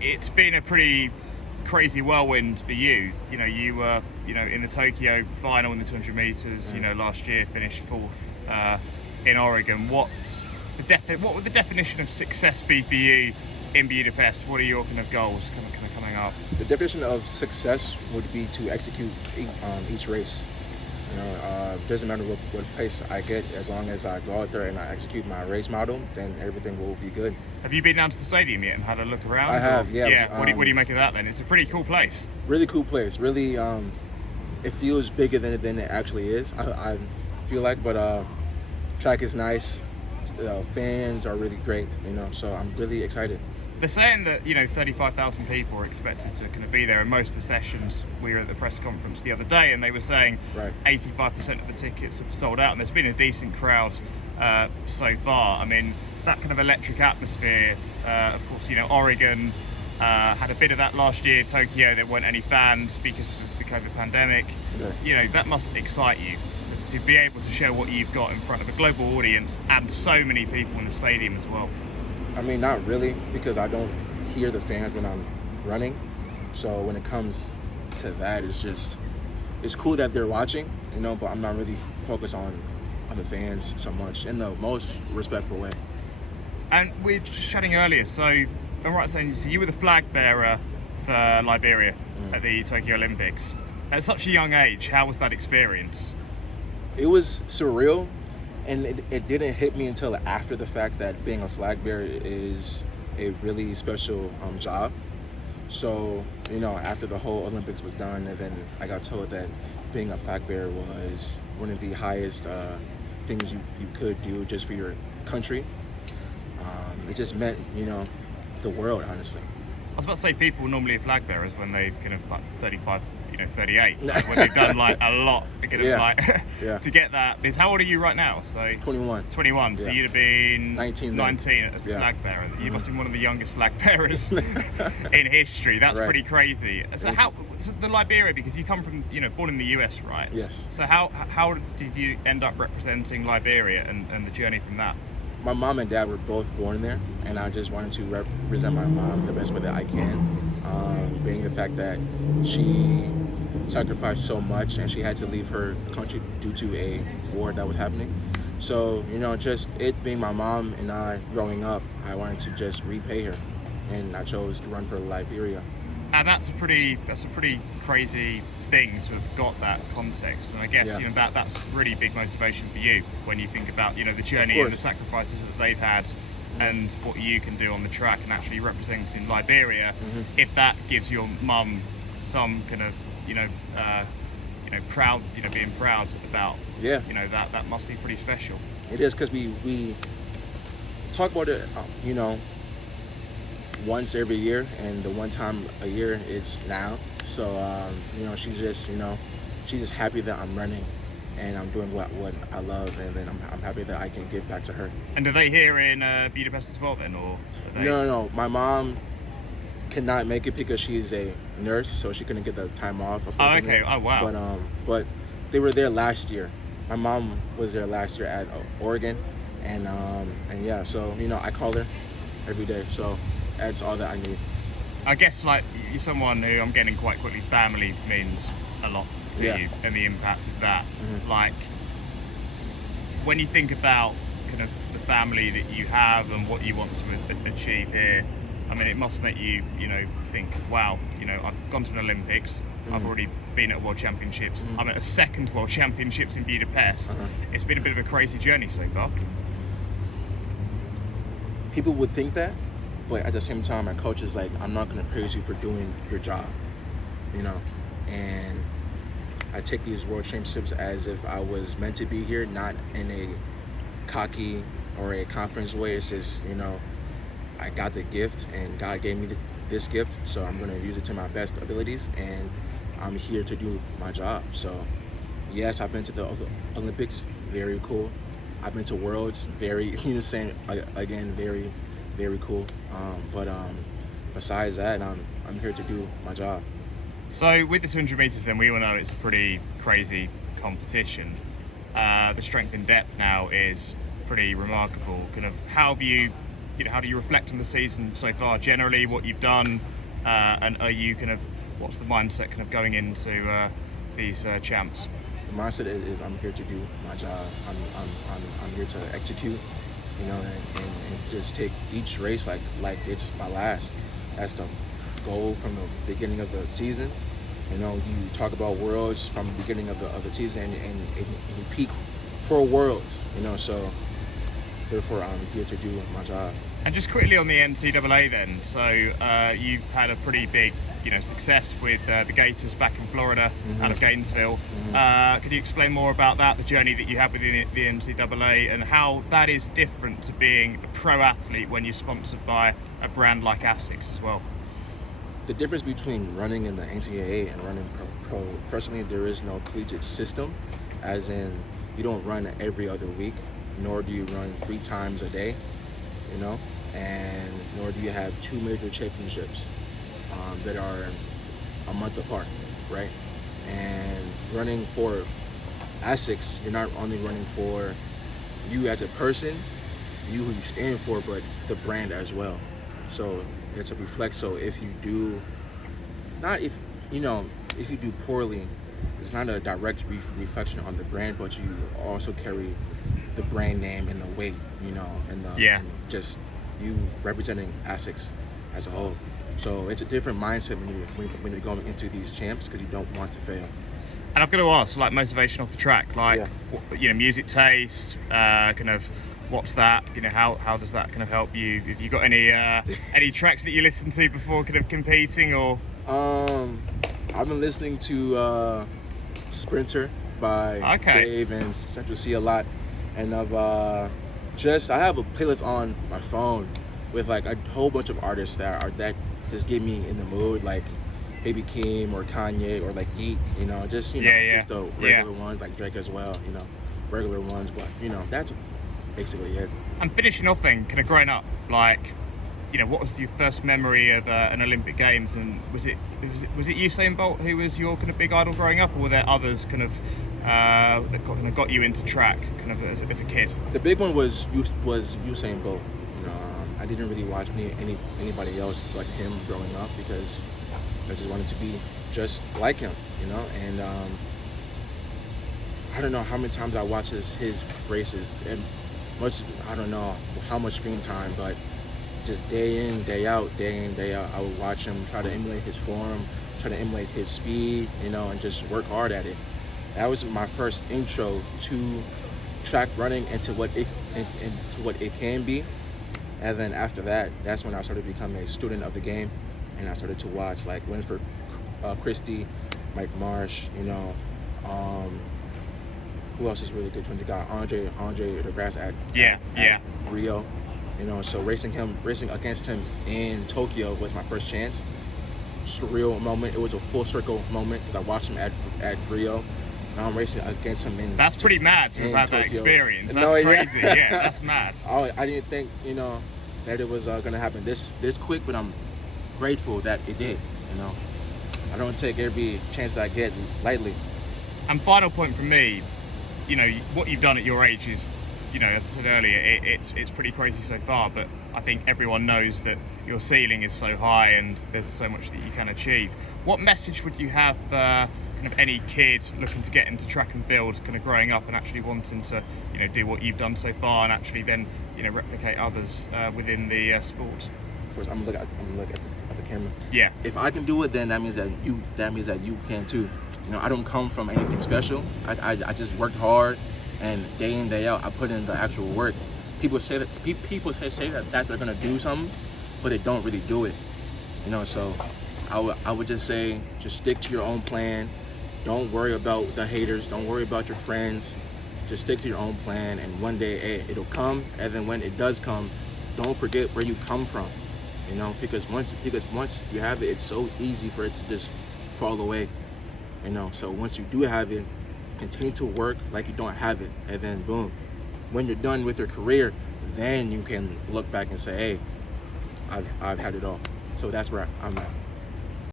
it's been a pretty crazy whirlwind for you. You were, in the Tokyo final in the 200 meters. Last year finished fourth in Oregon. What would the definition of success be for you in Budapest? What are your kind of goals coming up? The definition of success would be to execute each race. Doesn't matter what pace I get, as long as I go out there and I execute my race model, then everything will be good. Have you been down to the stadium yet and had a look around? I have, yeah. Yeah. What do you make of that then? It's a pretty cool place. Really cool place. Really, it feels bigger than it actually is. I feel like, but track is nice. Fans are really great. So I'm really excited. They're saying that 35,000 people are expected to kind of be there, and most of the sessions, we were at the press conference the other day, and they were saying 85% of the tickets have sold out, and there's been a decent crowd so far. I mean, that kind of electric atmosphere. Of course, Oregon had a bit of that last year. Tokyo, there weren't any fans because of the COVID pandemic. That must excite you to be able to show what you've got in front of a global audience and so many people in the stadium as well. I mean, not really, because I don't hear the fans when I'm running. So when it comes to that, it's cool that they're watching, but I'm not really focused on the fans so much, in the most respectful way. And we were just chatting earlier, so I'm right in saying, so you were the flag bearer for Liberia at the Tokyo Olympics. At such a young age, how was that experience? It was surreal. And it didn't hit me until after the fact that being a flag bearer is a really special job. So, after the whole Olympics was done, and then I got told that being a flag bearer was one of the highest things you could do just for your country. It just meant, the world, honestly. I was about to say, people normally are flag bearers when they've kind of 35, 38, when they've done a lot to get to get that. Because how old are you right now? So 21. 21. So you'd have been 19 as a flag bearer. You must have been one of the youngest flag bearers in history. That's pretty crazy. So so the Liberia, because you come from, born in the US, right? Yes. So how did you end up representing Liberia and the journey from that? My mom and dad were both born there, and I just wanted to represent my mom the best way that I can. Being the fact that she sacrificed so much and she had to leave her country due to a war that was happening. So, just it being my mom and I growing up, I wanted to just repay her, and I chose to run for Liberia. And that's a pretty crazy thing to have got that context. And I guess that's really big motivation for you when you think about the journey and the sacrifices that they've had and what you can do on the track and actually representing Liberia. If that gives your mum some kind of proud, being proud about that must be pretty special. It is, because we talk about it once every year, and the one time a year is now. So she's just happy that I'm running and I'm doing what I love, and then I'm happy that I can give back to her. And are they here in Budapest as well then, or are they... No, my mom cannot make it because she's a nurse, so she couldn't get the time off. Oh, okay. Oh, wow. But they were there last year. My mom was there last year at Oregon, and yeah, so I call her every day, so that's all that I need. I guess you're someone who, I'm getting quite quickly, family means a lot to you and the impact of that. When you think about kind of the family that you have and what you want to achieve here, I mean, it must make you, think, wow, I've gone to an Olympics, I've already been at World Championships, I'm at a second World Championships in Budapest. It's been a bit of a crazy journey so far. People would think that, but at the same time, my coach is like, I'm not going to praise you for doing your job, and I take these World Championships as if I was meant to be here, not in a cocky or a conference way. It's just, I got the gift, and God gave me this gift, so I'm going to use it to my best abilities, and I'm here to do my job. So, yes, I've been to the Olympics, very cool. I've been to Worlds, very, again, very, very cool. But besides that, I'm here to do my job. So with the 200 meters, then, we all know it's a pretty crazy competition. The strength and depth now is pretty remarkable. Kind of, how have you how do you reflect on the season so far? Generally, what you've done, and are you what's the mindset going into these champs? The mindset is I'm here to do my job. I'm here to execute, and just take each race like it's my last. That's the goal from the beginning of the season. You talk about worlds from the beginning of the season, and you peak for worlds. So therefore I'm here to do my job. And just quickly on the NCAA then, so you've had a pretty big success with the Gators back in Florida, out of Gainesville. Could you explain more about that, the journey that you had with the NCAA, and how that is different to being a pro athlete when you're sponsored by a brand like ASICS as well? The difference between running in the NCAA and running professionally, there is no collegiate system, as in you don't run every other week, nor do you run 3 times a day, and nor do you have 2 major championships that are a month apart, right? And running for ASICS, you're not only running for you as a person, you who you stand for, but the brand as well. So it's a reflex. So if you do do poorly, it's not a direct reflection on the brand, but you also carry the brand name and the weight, and and just you representing ASICS as a whole. So it's a different mindset when you're going into these champs, because you don't want to fail. And I've got to ask, motivation off the track, music taste, what's that? How does that help you? Have you got any tracks that you listen to before competing, or? I've been listening to Sprinter by Dave and Central C a lot, and I have a playlist on my phone with a whole bunch of artists that just get me in the mood, like Baby Keem or Kanye or Yeat, just the regular ones, like Drake as well, regular ones, but that's basically it. And finishing off then, growing up, what was your first memory of an Olympic Games, and was it Usain Bolt who was your big idol growing up, or were there others that got you into track as a kid? The big one was Usain Bolt. I didn't really watch anybody else but him growing up, because I just wanted to be just like him, and I don't know how many times I watched his races, and I don't know how much screen time, but just day in, day out, I would watch him, try to emulate his form, try to emulate his speed, and just work hard at it. That was my first intro to track running and to what it can be. And then after that, that's when I started to become a student of the game, and I started to watch Winford Christie, Mike Marsh, who else is really good? You got Andre DeGrasse at Rio, so racing against him in Tokyo was my first chance. Surreal moment. It was a full circle moment, because I watched him at Rio. Now I'm racing against him in. That's pretty mad to have had that experience. That's crazy. Yeah, that's mad. I didn't think that it was gonna happen this quick, but I'm grateful that it did. I don't take every chance that I get lightly. And final point from me, what you've done at your age is, as I said earlier, it's pretty crazy so far, but I think everyone knows that your ceiling is so high and there's so much that you can achieve. What message would you have any kid looking to get into track and field, growing up and actually wanting to do what you've done so far, and actually then replicate others within the sport? Of course, I'm gonna look at the camera. Yeah. If I can do it, then that means that you can too. I don't come from anything special. I just worked hard, and day in, day out, I put in the actual work. People say that they're gonna do something, but they don't really do it. So I would just say, just stick to your own plan. Don't worry about the haters. Don't worry about your friends. Just stick to your own plan, and one day it'll come. And then when it does come, don't forget where you come from. Because once you have it, it's so easy for it to just fall away. So once you do have it, continue to work like you don't have it, and then boom, when you're done with your career, then you can look back and say, hey, I've had it all. So that's where I'm at.